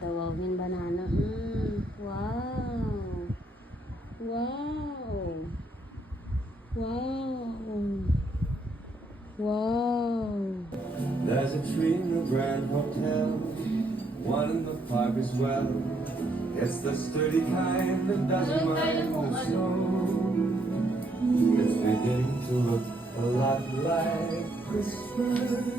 Dawawin banana. Wow. Wow. Wow. Wow. There's a tree in the Grand Hotel, one in the park as well. It's the sturdy kind that doesn't mind the snow. It's beginning to look a lot like Christmas.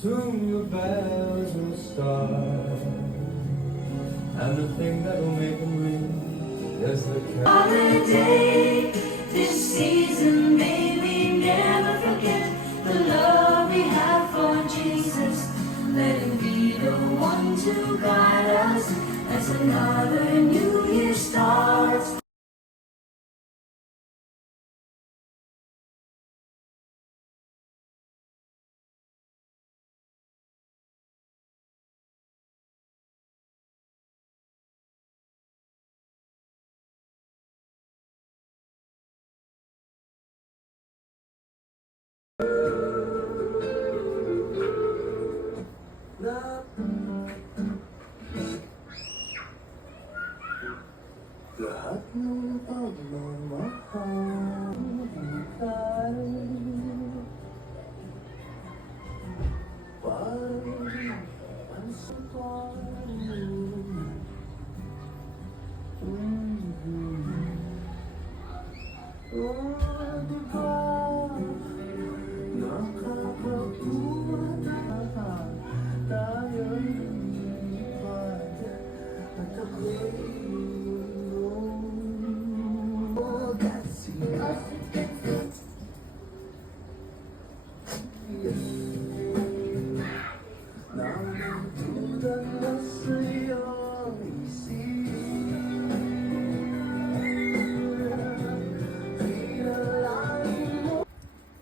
Soon the bells will start, and the thing that will make them ring is the Holiday this season, may we never forget the love we have for Jesus. Let him be the one to guide us as another new year starts. Lahat ng pagmamahal ika'y parang pansukan. Oh, diba nakakakuha tayo'y lumipad at ako'y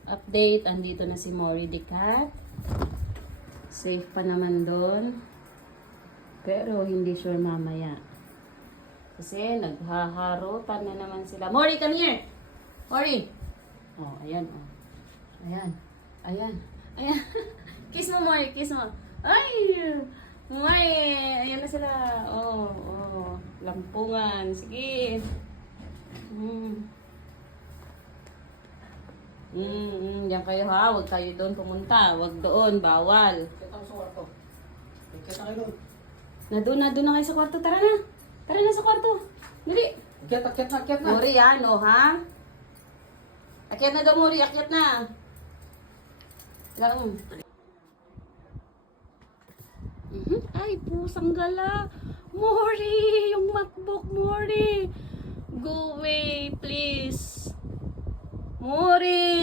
Update, andito na si Mori the cat. Safe pa naman doon. Pero hindi sure mamaya. Kasi naghaharutan na naman sila. Mori, come here! Mori! Oh, ayan, oh. Ayan. Ayan. Ayan. Kiss mo, Mori. Kiss mo. Ay! Mori! Ayan na sila. Oh, oh. Lampungan. Sige. Diyan kayo ha. Huwag kayo doon pumunta. Huwag doon. Bawal. Kita ko sa kwarto. Kita kayo doon. Na doon na kayo sa kwarto. Tara na. Tara na sa kwarto. Dali. Akyat na. Mori, ano, ha? Akyat na daw, Mori. Akyat na. Lang. Ay, pusang gala. Mori, yung MacBook, Mori. Go away, please. Mori.